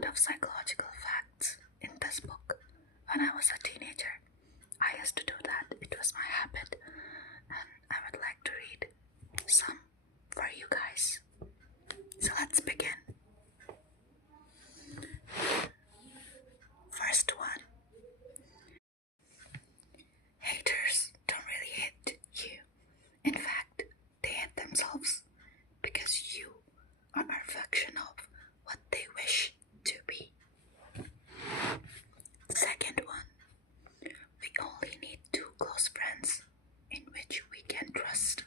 lot of psychological facts in this book. When I was a teenager, I used to do that. It was my habit, and I would like to read some for you guys. So let's begin. First one. Haters don't really hate you. In fact, they hate themselves because you are a reflection of what they wish to be. Second one. We only need two close friends in which we can trust.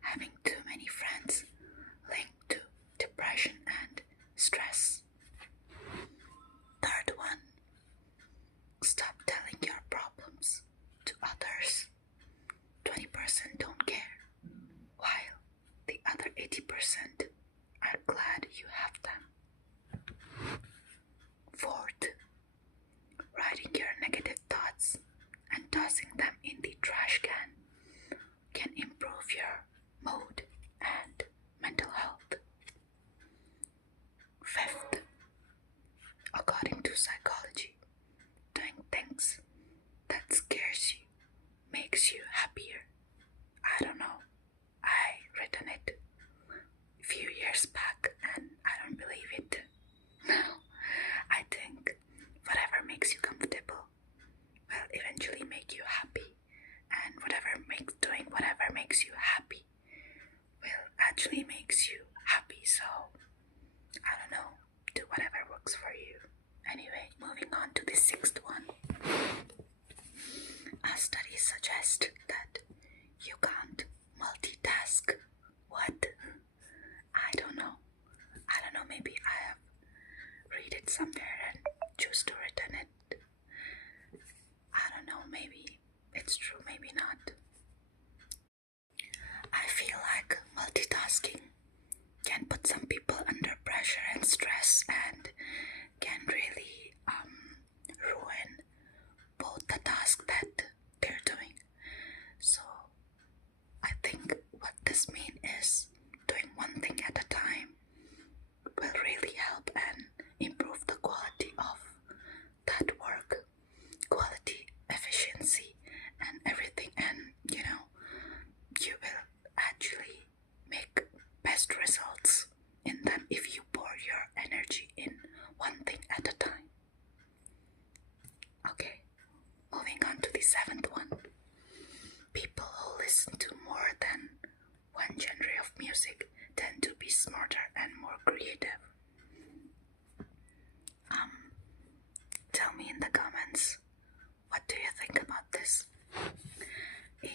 Having too many friends linked to depression and stress. Third one. Stop telling your problems to others. 20% don't care, while the other 80% are glad you have them. Fourth, writing your negative thoughts and tossing them in the trash can improve your mood and mental health. Fifth, according to psychology, doing things that scares you makes you happier. I don't know. I written it a few years back and I don't believe it now. I think whatever makes you comfortable will eventually make you happy, and doing whatever makes you happy will actually makes you happy. So I don't know, do whatever works for you. Anyway, moving on to the sixth one. Studies suggest that you can't multitask. What? I don't know. Maybe I have read it somewhere and choose to written it. I don't know, maybe it's true, maybe not. I feel like multitasking can put some people under pressure and stress and can really ruin both the task that they're doing. So I think what this means is doing one thing at a time will really help and improve the quality of that work, quality, efficiency, and everything. And you will actually make best results in them if you pour your energy in one thing at a time. Okay, moving on to the seventh one. People who listen to more than one genre of music tend to be smarter and more creative. Tell me in the comments, what do you think about this? 8.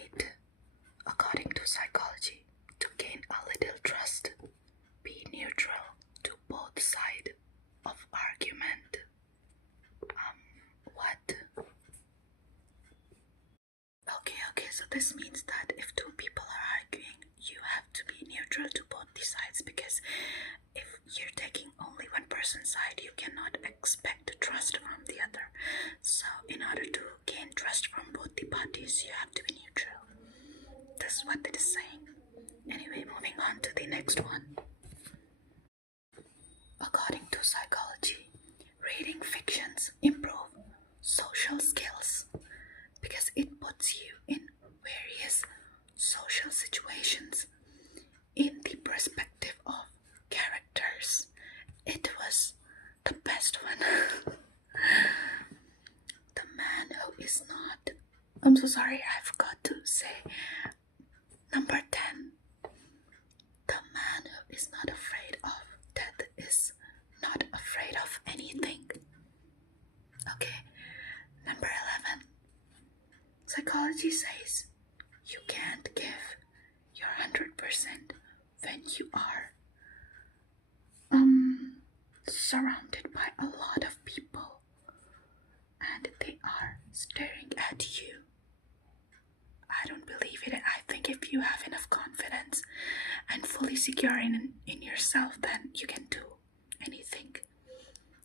According to psychology, to gain a little trust, be neutral to both sides of argument. What? Okay, so this means that if two people are arguing, you have to be neutral to both the sides, because if you're taking only one person's side, you cannot expect trust from the other. So in order to gain trust from both the parties, you have to be neutral. That's what it is saying. Anyway, moving on to the next one. According to psychology, reading fictions improve social skills because it puts you in various social situations in the perspective of characters. It was the best one. The man who is not... I'm so sorry, I forgot to say. Number 10. The man who is not afraid of death is not afraid of anything. Okay. Number 11. Psychology says you can't give your 100% when you are surrounded by a lot of people and they are staring at you. I don't believe it. I think if you have enough confidence and fully secure in yourself, then you can do anything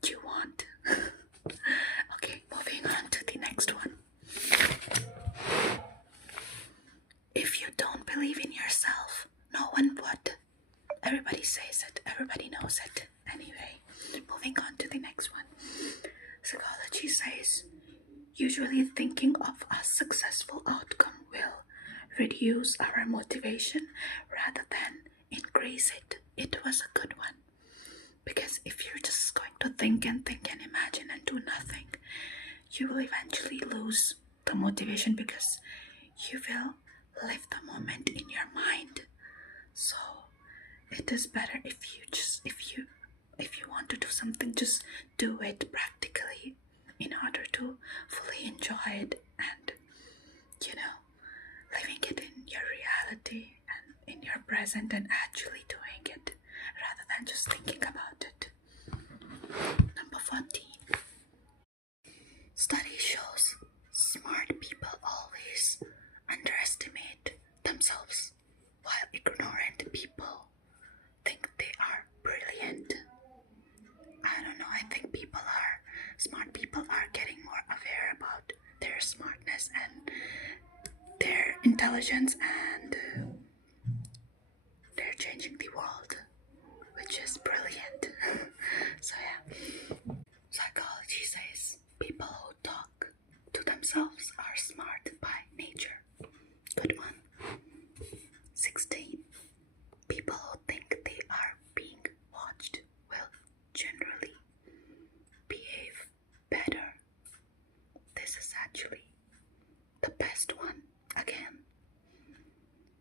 you want. Okay, moving on to the next one. If you don't believe in yourself, no one would. Everybody says it, everybody knows it. Anyway, moving on to the next says, usually thinking of a successful outcome will reduce our motivation rather than increase it. It was a good one. Because if you're just going to think and imagine and do nothing, you will eventually lose the motivation because you will live the moment in your mind. So it is better if you want to do something, just do it practically in order to fully enjoy it and living it in your reality and in your present and actually doing it rather than just thinking about it. Number 14. Study shows smart people always underestimate themselves, while ignorant people think they are brilliant. I don't know, I think smart people are getting more aware about their smartness and their intelligence, and they're changing the world, which is brilliant. So yeah. Psychology says people who talk to themselves are smart by nature. Good one. 16. People who think they are being watched will generally behave better. This is actually the best one again.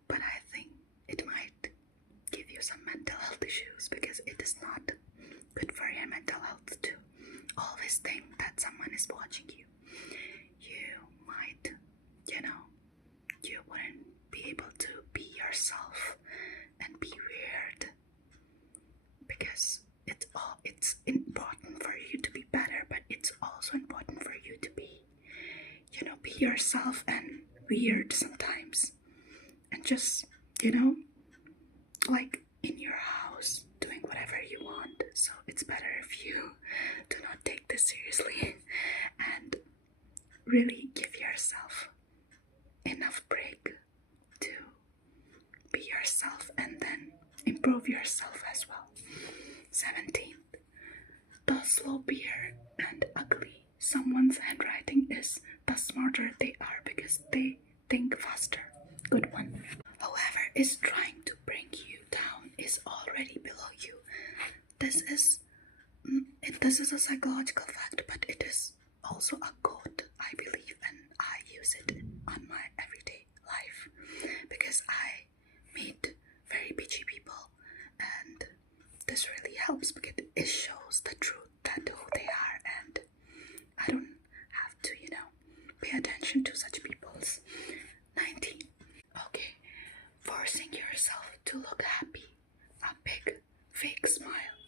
But I think it might give you some mental health issues because it is not good for your mental health to always think that someone is watching you. You might, you wouldn't be able to be yourself and be weird because it's important for you to be better, but it's also important for you to be, be yourself and weird sometimes. And just, like in your house, doing whatever you want. So it's better if you do not take this seriously and really give yourself enough break to be yourself and then improve yourself as well. 17. The slopier and ugly someone's handwriting is, the smarter they are because they think faster. Good one. Whoever is trying to bring you down is already below you. This is a psychological fact, but it is also a quote, I believe, and I use it on my everyday life because I meet very bitchy people, and this really helps because it shows the truth that who they are, and I don't have to, pay attention to such people's. 19. Okay, forcing yourself to look happy, a big fake smile,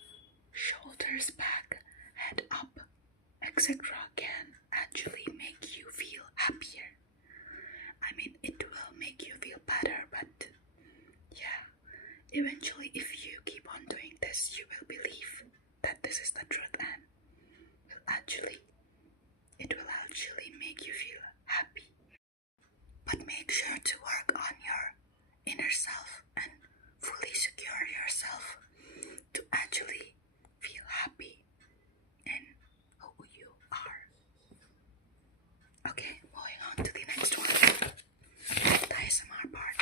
shoulders back, head up, etc. can actually make you feel happier. I mean, it will make you feel better, but yeah, eventually if you keep on doing this, you will believe that this is the truth and it will actually make you feel happy. But make sure to work on your inner self and fully secure yourself to actually feel happy in who you are. Okay, moving on to the next one. The ASMR part.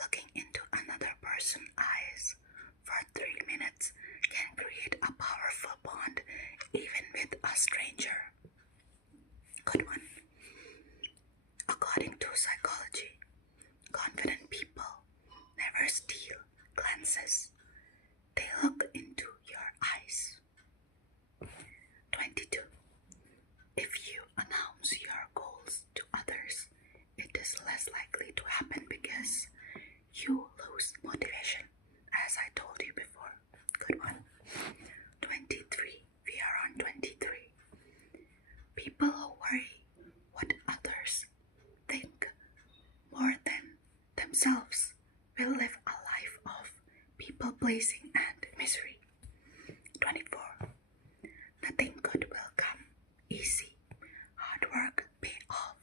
Looking into another person's eyes for 3 minutes can create a powerful bond even with a stranger. Good one. According to psychology, confident people never steal glances. They look into your eyes. 22. If you announce your goals to others, it is less likely to happen because you lose motivation, as I told you before. Good one. 23. We are on 23. People who worry what others think more than themselves will live a life of people pleasing and misery. 24. Nothing good will come easy. Hard work pay off.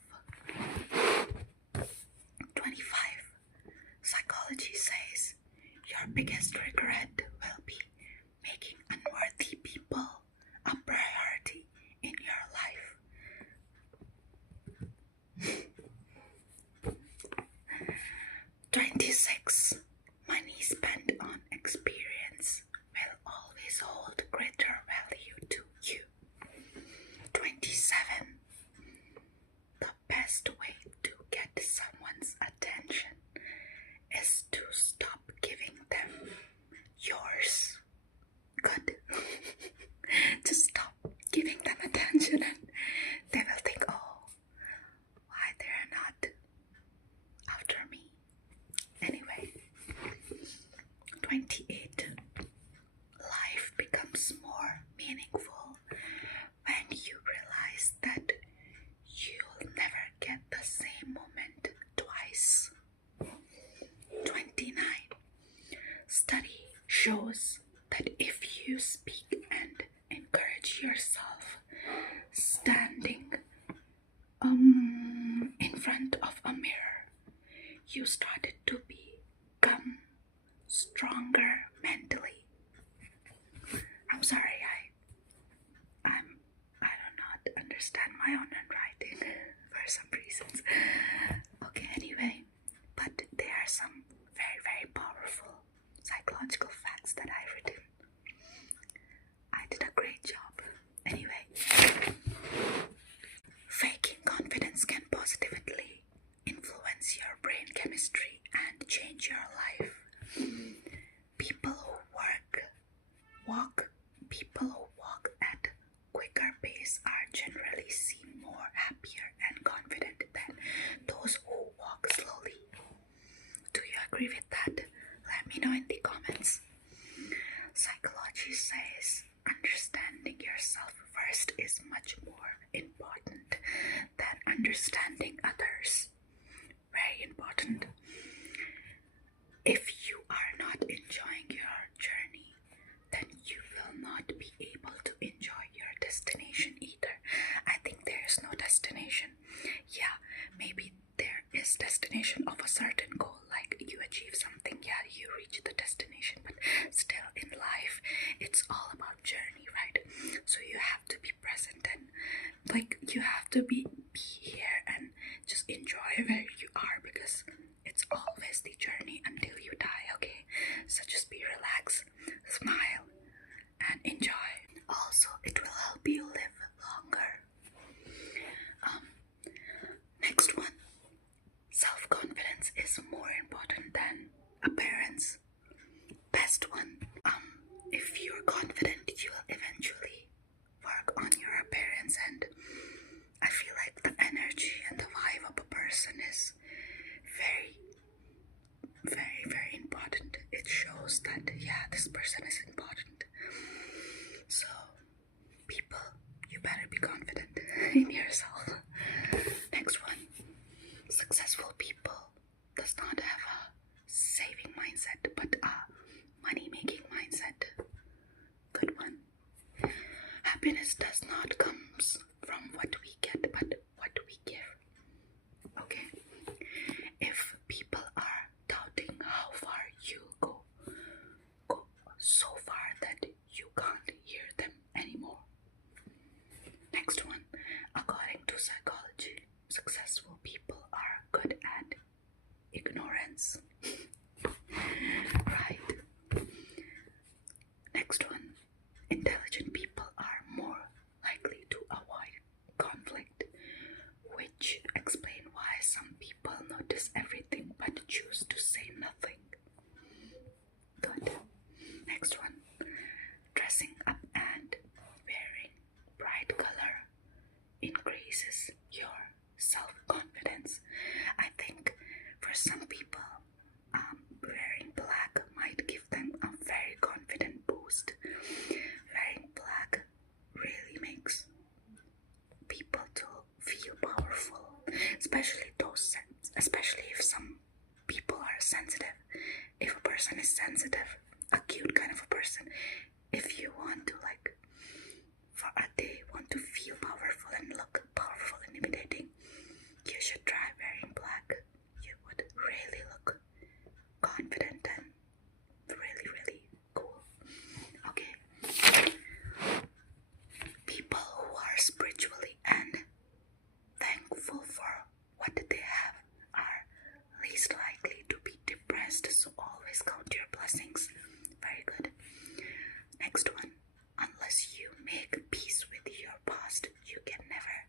28. Life becomes more meaningful when you realize that you'll never get the same moment twice. 29. Study shows that if you speak and encourage yourself, standing in front of a mirror, you started to become stronger mentally. I'm sorry, I do not understand my own handwriting for some reasons. Okay, anyway, but there are some very, very powerful psychological facts that I've written. I did a great job. Anyway, faking confidence can positively influence your brain chemistry and change your life. People who walk at quicker pace are generally seen more happier and confident than those who walk slowly. Do you agree with that? Let me know in the comments. Psychology says understanding yourself first is much more important than understanding others. Very important. If you are not enjoying your journey, then you will not be able to enjoy your destination either. I think there is no destination. Yeah, maybe there is destination of a certain goal, like you achieve something, yeah, you reach the destination, but still in life, it's all about journey, right? So you have to be present and like you have to be here and just enjoy where you are, because it's always the journey until you die, okay? So just be relaxed, smile, and enjoy. Also, it will help you live longer. Next one. Self-confidence is more important than appearance. Best one. If you're confident, you'll eventually work on your appearance, and I feel like the energy and the vibe of a person is very, very, very important. It shows that, yeah, this person is important. So, people, you better be confident in yourself. Next one. Successful people does not have a saving mindset, but a money-making mindset. Good one. Happiness does not come from what we get, but what we give. Okay? If people are doubting how far you go so far that you can't hear them anymore. Next one. According to psychology, successful people are good at ignorance. Right. Next one. Intelligent people are more likely to avoid conflict, which explain why some people notice everything but choose to say nothing. Good. Next one. Dressing up and wearing bright color increases your self-confidence. I think for some people, wearing black might give them a very confident boost. Wearing black really makes people to feel powerful, especially if some people are sensitive. If a person is sensitive, a cute kind of a person, if you want to, like, for a day want to feel powerful and look powerful and intimidating, you should try wearing black. You would really look confident and really, really cool. Okay. People who are spiritually and thankful for what they have are least likely to be depressed, so always count your blessings. Very good. Next one. Unless you make peace with your past, you can never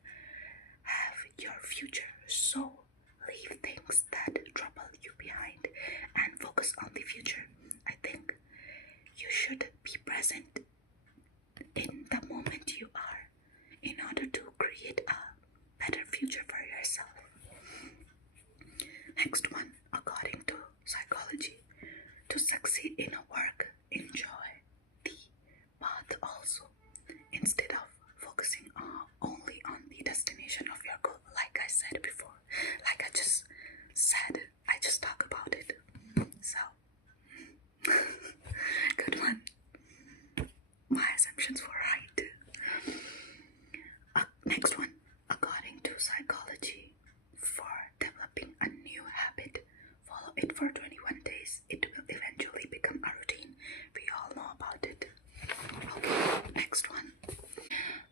have your future. So leave things that trouble you behind and focus on the future. I think you should be present in the moment you are in order to create a better future for yourself. Next one. According to psychology, to succeed in a world it for 21 days, it will eventually become a routine. We all know about it. Okay, next one.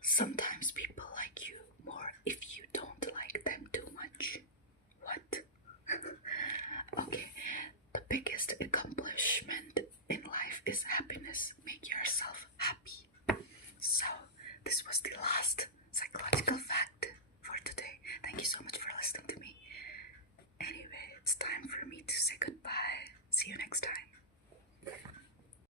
Sometimes people like you more if you don't like them too much. What? Okay, the biggest accomplishment in life is happiness. Make yourself happy. So, this was the last psychological fact for today. Thank you so much for listening to me. Anyway, it's time for me to say goodbye. See you next time.